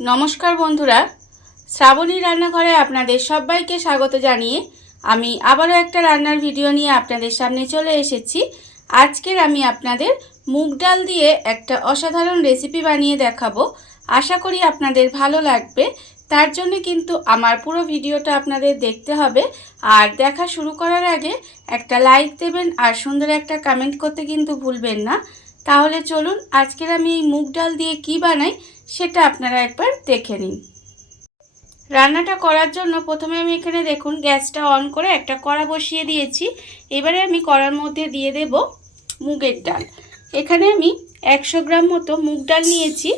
नमस्कार बंधुरा श्रावणी रान्नाघरे आपनादेर सबाइके स्वागत जानिए आमी आबारो एकटा रान्नार भिडियो निये आपनादेर सामने चले एसेछि। आजकेर आमी आपनादेर मुग डाल दिए एकटा असाधारण रेसिपि बानिये देखाबो। आशा करी आपनादेर भालो लागबे। तार जन्य किन्तु आमार पुरो भिडियोटा आपनादेर देखते हबे और देखा शुरू करार आगे एकटा लाइक देबेन और सुंदर एकटा कमेंट करते किन्तु भूलबेन ना। ताहले चलुन आजकेर आमी एई मुग डाल दिए कि बानाई सेटा आपनारा एकबार देखे निन। रान्नाटा करार जन्य प्रथमे आमी एखाने देखुन ग्यासटा अन करे एकटा कड़ा बसिए दिएछि। एबारे आमी कड़ार मध्य दिए देब मुगेर डाल। एखाने आमी 100 ग्राम मतो मुग डाल निएछि।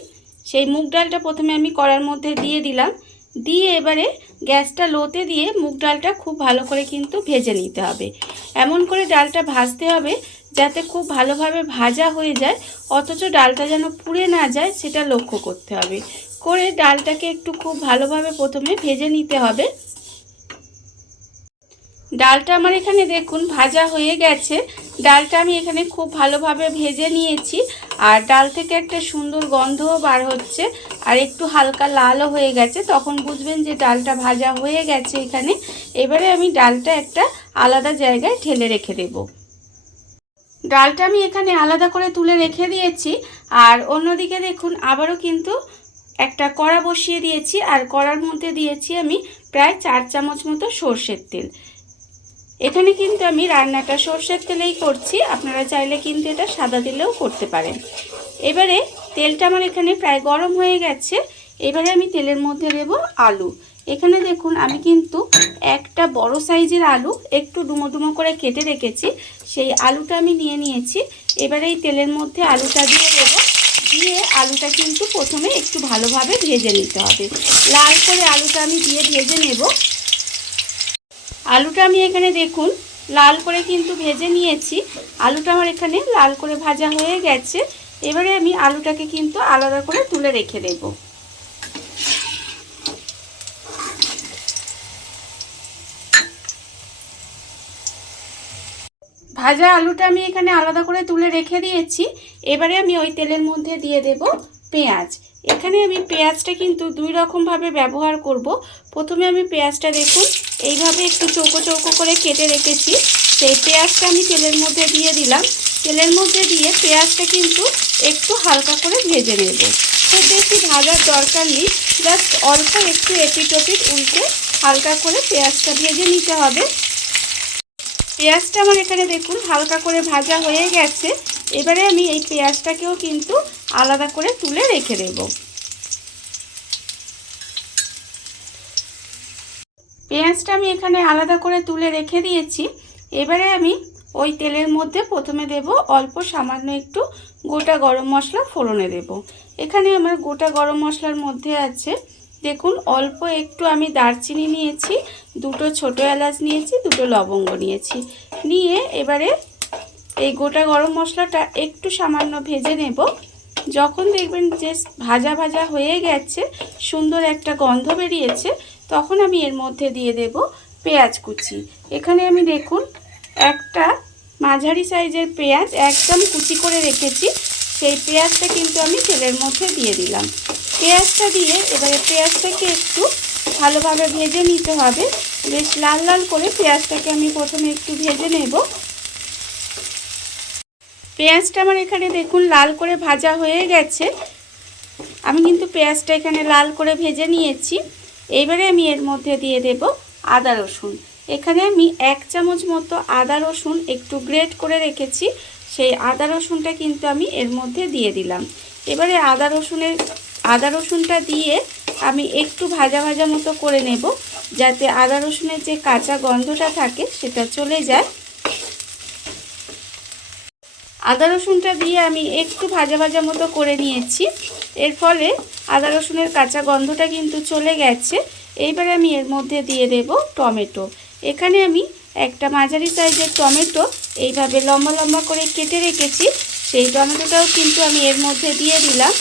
सेई मुग डालटा प्रथमे आमी कड़ार मध्य दिए दिलाम। दिए एबारे ग्यासटा लोते दिए मुग डालटा खूब भालो करे किन्तु भेजे निते हबे। एमन करे डालटा भाजते हबे जाते खूब भालोभाबे भाजा हये जाय अथच डालटा जेन पुड़े ना जाय सेटा लक्ष्य करते हबे। करे डालटाके एकटु खूब भालोभाबे प्रथमे भेजे निते हबे। डालटा आमार एखाने देखुन भाजा हये गेछे। डालटा आमी एखाने खूब भालोभाबे भेजे निएछि और डाल थेके एकटा सुंदर गन्धও बार हच्छे और एकटु हालका लालও हये गेछे। तखन बुझबेन जे डालटा भाजा हये गेछे। एखाने एबारे आमी डालटा एकटा आलादा जायगाय ढेले रेखे देब। डालटा आमी एखाने आलादा करे तुले रेखे दिएछि और अन्यदिके देखुन आबारो किन्तु एकटा कड़ा बसिए दिएछि और कड़ार मध्य दिएछि आमी प्राय 4 चामच मतो सर्षेर तेल। एखाने किन्तु आमी रान्नाटा सर्षेर तेलेई करछि, आपनारा चाइले किन्तु एटा सादा तेलेও करते पारेन। एबारे तेलटा आमार एखाने प्राय गरम हये गेछे। एबारे आमी तेलेर मध्य देब आलू। एखाने देखुन आमी किन्तु एकटा बड़ो साइजेर आलू एकटु डुमो डुमो करे केटे रेखेछि। सेई आलूटा आमी निये निएछि। एबारे एई तेलेर मध्य आलूटा दिये देब। दिए आलूटा किन्तु प्रथमे एकटु भालोभाबे भेजे निते हबे। लाल करे आलूटा आमी दिये भेजे नेब। आलूटा आमी एखाने देखुन लाल करे किन्तु भेजे निएछि। आलूटा आमार एखाने लाल करे भाजा हये गेछे। एबारे आमी आलूटाके किन्तु आलादा करे तुले रेखे देब। भाजा आलूटा आमी एखाने आलादा करे तुले रेखे दिएछि। एबारे आमी ओई तेलेर मध्य दिए देब पेঁয়াজ। एखाने आमी पेঁয়াজটা किन्तु दुई रकम भावे व्यवहार करब। प्रथमे आमी पेঁয়াজটা देखुन এইভাবে একটু চৌকো চৌকো করে কেটে রেখেছি। সেই পেঁয়াজটা আমি তেলের মধ্যে দিয়ে দিলাম। তেলের মধ্যে দিয়ে পেঁয়াজটা কিন্তু একটু হালকা করে ভেজে নেব। খুব বেশি ভাজার দরকার নেই, জাস্ট অল্প একটু এপিট ওপিট উল্টে হালকা করে পেঁয়াজটা ভেজে নিতে হবে। পেঁয়াজটা আমার এখানে দেখুন হালকা করে ভাজা হয়ে গেছে। এবারে আমি এই পেঁয়াজটাকেও কিন্তু আলাদা করে তুলে রেখে দেব। পেঁয়াজটা আমি এখানে আলাদা করে তুলে রেখে দিয়েছি। এবারে আমি ওই তেলের মধ্যে প্রথমে দেব অল্প সামান্য একটু গোটা গরম মশলা ফোড়নে দেব। এখানে আমার গোটা গরম মশলার মধ্যে আছে দেখুন অল্প একটু আমি দারচিনি নিয়েছি, দুটো ছোট এলাচ নিয়েছি, দুটো লবঙ্গ নিয়েছি। নিয়ে এবারে এই গোটা গরম মশলাটা একটু সামান্য ভেজে নেব। যখন দেখবেন যে ভাজা ভাজা হয়ে গেছে, সুন্দর একটা গন্ধ বেরিয়েছে, তখন আমি এর মধ্যে দিয়ে দেব পেঁয়াজ কুচি। এখানে আমি দেখুন একটা মাঝারি সাইজের পেঁয়াজ একদম কুচি করে রেখেছি। সেই পেঁয়াজটা কিন্তু আমি তেলের মধ্যে দিয়ে দিলাম। পেঁয়াজটা দিয়ে এবারে পেঁয়াজটাকে একটু ভালোভাবে ভেজে নিতে হবে। বেশ লাল লাল করে পেঁয়াজটাকে আমি প্রথমে একটু ভেজে নেব। পেঁয়াজটা আমার এখানে দেখুন লাল করে ভাজা হয়ে গেছে। আমি কিন্তু পেঁয়াজটা এখানে লাল করে ভেজে নিয়েছি। এইবারে আমি এর মধ্যে দিয়ে দেব আদা রসুন। এখানে আমি 1 চামচ মতো আদা রসুন একটু গ্রেট করে রেখেছি। সেই আদা রসুনটা কিন্তু আমি এর মধ্যে দিয়ে দিলাম। এবারে আদা রসুনটা দিয়ে আমি একটু ভাজা ভাজা মতো করে নেব, যাতে আদা রসুনের যে কাঁচা গন্ধটা থাকে সেটা চলে যায়। আদা রসুনটা দিয়ে আমি একটু ভাজা ভাজা মতো করে নিয়েছি। এর ফলে আদা রসুনের কাঁচা গন্ধটা কিন্তু চলে গেছে। এইবারে আমি এর মধ্যে দিয়ে দেব টমেটো। এখানে আমি একটা মাঝারি সাইজের টমেটো এইভাবে লম্বা লম্বা করে কেটে রেখেছি। সেই টমেটোটাও কিন্তু আমি এর মধ্যে দিয়ে দিলাম।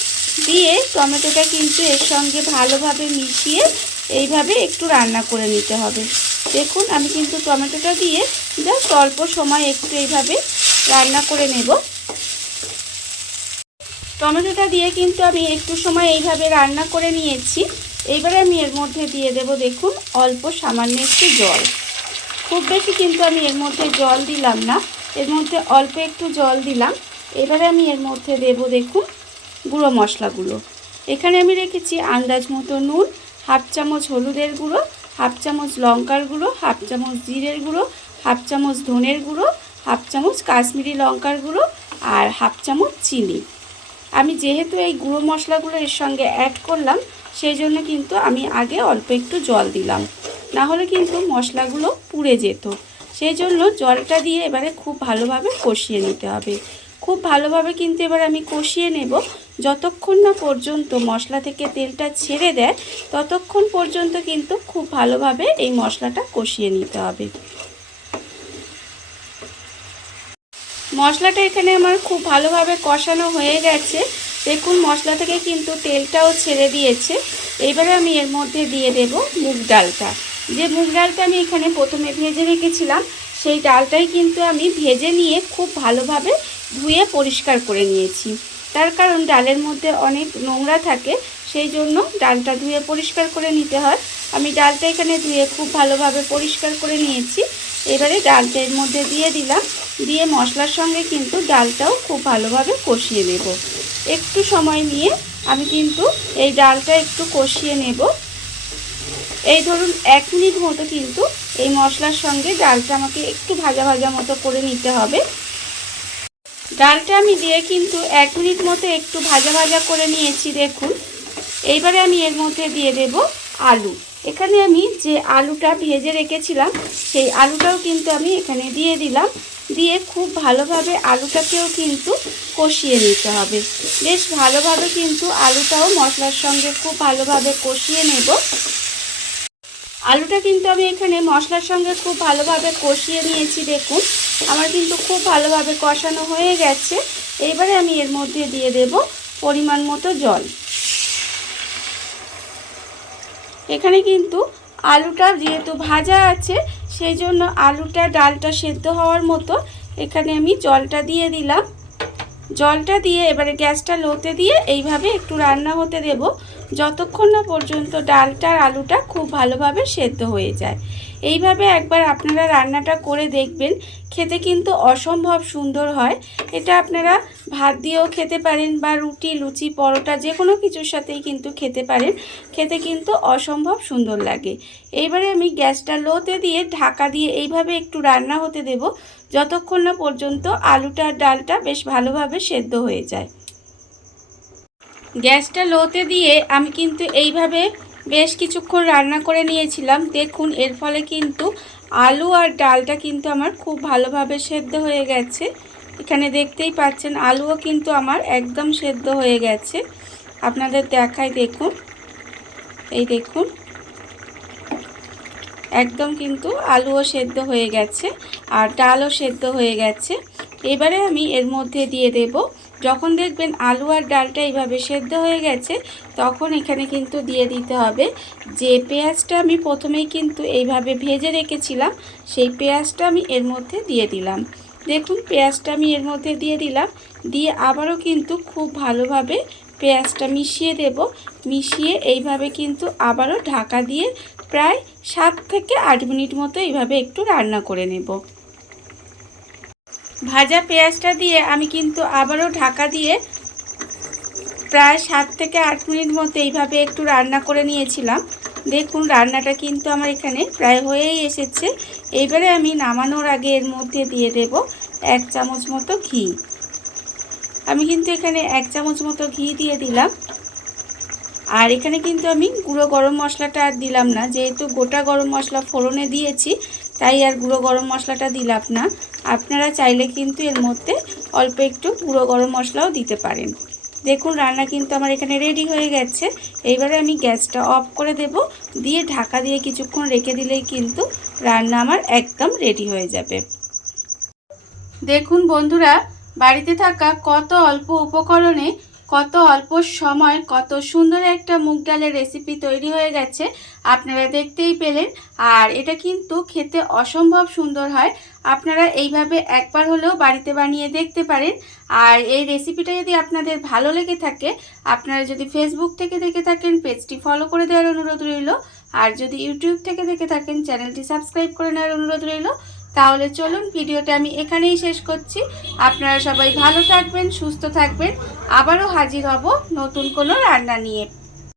দিয়ে টমেটোটা কিন্তু এর সঙ্গে ভালোভাবে মিশিয়ে এইভাবে একটু রান্না করে নিতে হবে। দেখুন আমি কিন্তু টমেটোটা দিয়ে জাস্ট অল্প সময় একটু এইভাবে রান্না করে নেব। টমেটোটা দিয়ে কিন্তু আমি একটু সময় এইভাবে রান্না করে নিয়েছি। এইবারে আমি এর মধ্যে দিয়ে দেব দেখুন অল্প সামান্য একটু জল। খুব বেশি কিন্তু আমি এর মধ্যে জল দিলাম না, এর মধ্যে অল্প একটু জল দিলাম। এবারে আমি এর মধ্যে দেব দেখুন গুঁড়ো মশলাগুলো। এখানে আমি রেখেছি আন্দাজ মতো নুন, হাফ চামচ হলুদের গুঁড়ো, হাফ চামচ লঙ্কার গুঁড়ো, হাফ চামচ জিরের গুঁড়ো, হাফ চামচ ধনের গুঁড়ো, হাফ চামচ কাশ্মীরি লঙ্কার গুঁড়ো আর হাফ চামচ চিনি। আমি যেহেতু এই গুঁড়ো মশলাগুলো এর সঙ্গে অ্যাড করলাম সেই জন্য কিন্তু আমি আগে অল্প একটু জল দিলাম, না হলে কিন্তু মশলাগুলো পুড়ে যেত। সেই জন্য জলটা দিয়ে এবারে খুব ভালোভাবে কষিয়ে নিতে হবে। খুব ভালোভাবে কিন্তু এবার আমি কষিয়ে নেব, যতক্ষণ না পর্যন্ত মশলা থেকে তেলটা ছেড়ে দেয় ততক্ষণ পর্যন্ত কিন্তু খুব ভালোভাবে এই মশলাটা কষিয়ে নিতে হবে। মশলাটা এখানে আমার খুব ভালোভাবে কষানো হয়ে গেছে। দেখুন মশলা থেকে কিন্তু তেলটাও ছেড়ে দিয়েছে। এবারে আমি এর মধ্যে দিয়ে দেব মুগ ডালটা। যে মুগ ডালটা আমি এখানে প্রথমে ভেজে রেখেছিলাম সেই ডালটাই কিন্তু আমি ভেজে নিয়ে খুব ভালোভাবে ধুয়ে পরিষ্কার করে নিয়েছি। তার কারণ ডালের মধ্যে অনেক নোংরা থাকে, সেই জন্য ডালটা ধুয়ে পরিষ্কার করে নিতে হয়। আমি ডালটা এখানে ধুয়ে খুব ভালোভাবে পরিষ্কার করে নিয়েছি। এবারে ডালটা এর মধ্যে দিয়ে দিলাম, দিয়ে মশলার সঙ্গে কিন্তু ডালটাও খুব ভালোভাবে কষিয়ে নেব। একটু সময় নিয়ে আমি কিন্তু এই ডালটা একটু কষিয়ে নেব। এই ধরুন 1 মিনিট মতো কিন্তু এই মশলার সঙ্গে ডালটা আমাকে একটু ভাজা ভাজা মতো করে নিতে হবে। ডালটা আমি দিয়ে কিন্তু 1 মিনিট মতো একটু ভাজা ভাজা করে নিয়েছি দেখুন। এইবারে আমি এর মধ্যে দিয়ে দেব আলু। এখানে আমি যে আলুটা ভেজে রেখেছিলাম সেই আলুটাও কিন্তু আমি এখানে দিয়ে দিলাম। দিয়ে খুব ভালোভাবে আলুটাকেও কিন্তু কষিয়ে নিতে হবে। বেশ ভালোভাবে কিন্তু আলুটাও মশলার সঙ্গে খুব ভালোভাবে কষিয়ে নেব। আলুটা কিন্তু আমি এখানে মশলার সঙ্গে খুব ভালোভাবে কষিয়ে নিয়েছি দেখুন। আমার কিন্তু খুব ভালোভাবে কষানো হয়ে গেছে। এবারে আমি এর মধ্যে দিয়ে দেব পরিমাণ মতো জল। এখানে কিন্তু আলুটা যেহেতু ভাজা আছে সেই জন্য আলুটা ডালটা সেদ্ধ হওয়ার মতো এখানে আমি জলটা দিয়ে দিলাম। জলটা দিয়ে এবারে গ্যাসটা লোতে দিয়ে এইভাবে একটু রান্না হতে দেব যতক্ষণ না পর্যন্ত ডালটা আর আলুটা খুব ভালোভাবে সেদ্ধ হয়ে যায়। এইভাবে একবার আপনারা রান্নাটা করে দেখবেন, খেতে কিন্তু অসম্ভব সুন্দর হয়। এটা আপনারা ভাত দিয়েও খেতে পারেন বা রুটি, লুচি, পরোটা যে কোনো কিছুর সাথেই কিন্তু খেতে পারেন। খেতে কিন্তু অসম্ভব সুন্দর লাগে। এইবারে আমি গ্যাসটা লোতে দিয়ে ঢাকা দিয়ে এইভাবে একটু রান্না হতে দেব যতক্ষণ না পর্যন্ত আলুটা আর ডালটা বেশ ভালোভাবে সেদ্ধ হয়ে যায়। গ্যাসটা লোতে দিয়ে আমি কিন্তু এইভাবে বেশ কিছুক্ষণ রান্না করে নিয়েছিলাম। দেখুন এর ফলে কিন্তু আলু আর ডালটা কিন্তু আমার খুব ভালোভাবে সেদ্ধ হয়ে গেছে। এখানে দেখতেই পাচ্ছেন আলুও কিন্তু আমার একদম সেদ্ধ হয়ে গেছে। আপনাদের দেখাই দেখুন, এই দেখুন একদম কিন্তু আলুও সেদ্ধ হয়ে গেছে আর ডালও সেদ্ধ হয়ে গেছে। এবারে আমি এর মধ্যে দিয়ে দেব, যখন দেখবেন আলু আর ডালটা এইভাবে সেদ্ধ হয়ে গেছে তখন এখানে কিন্তু দিয়ে দিতে হবে যে পেঁয়াজটা আমি প্রথমেই কিন্তু এইভাবে ভেজে রেখেছিলাম সেই পেঁয়াজটা আমি এর মধ্যে দিয়ে দিলাম। দেখুন পেঁয়াজটা আমি এর মধ্যে দিয়ে দিলাম, দিয়ে আবারও কিন্তু খুব ভালোভাবে পেঁয়াজটা মিশিয়ে দেব। মিশিয়ে এইভাবে কিন্তু আবারও ঢাকা দিয়ে প্রায় 7 থেকে 8 মিনিট মতো এইভাবে একটু রান্না করে নেব। ভাজা পেঁয়াজটা দিয়ে আমি কিন্তু আবারও ঢাকা দিয়ে প্রায় 7 থেকে 8 মিনিট মতো এইভাবে একটু রান্না করে নিয়েছিলাম। দেখুন রান্নাটা কিন্তু আমার এখানে প্রায় হয়েই এসেছে। এইবারে আমি নামানোর আগে এর মধ্যে দিয়ে দেব 1 চামচ মতো ঘি। আমি কিন্তু এখানে 1 চামচ মতো ঘি দিয়ে দিলাম। আর এখানে কিন্তু আমি গুঁড়ো গরম মশলাটা আর দিলাম না, যেহেতু গোটা গরম মশলা ফোড়নে দিয়েছি তাই আর গুঁড়ো গরম মশলাটা দিলাম না। আপনারা চাইলে কিন্তু এর মধ্যে অল্প একটু গুঁড়ো গরম মশলাও দিতে পারেন। দেখুন রান্না কিন্তু আমার এখানে রেডি হয়ে গেছে। এইবারে আমি গ্যাসটা অফ করে দেব, দিয়ে ঢাকা দিয়ে কিছুক্ষণ রেখে দিলেই কিন্তু রান্না আমার একদম রেডি হয়ে যাবে। দেখুন বন্ধুরা, বাড়িতে থাকা কত অল্প উপকরণে কত অল্প সময় কত সুন্দর একটা মুগ ডালের রেসিপি তৈরি হয়ে গেছে, আপনারা দেখতেই পেলেন। আর এটা কিন্তু খেতে অসম্ভব সুন্দর হয়। আপনারা এইভাবে একবার হলেও বাড়িতে বানিয়ে দেখতে পারেন। আর এই রেসিপিটা যদি আপনাদের ভালো লেগে থাকে, আপনারা যদি ফেসবুক থেকে দেখে থাকেন পেজটি ফলো করে দেওয়ার অনুরোধ রইল। আর যদি ইউটিউব থেকে দেখে থাকেন চ্যানেলটি সাবস্ক্রাইব করে নেওয়ার অনুরোধ রইল। তাহলে চলুন ভিডিওটা আমি এখানেই শেষ করছি। আপনারা সবাই ভালো থাকবেন, সুস্থ থাকবেন। আবারও হাজির হব নতুন কোনো রান্না নিয়ে।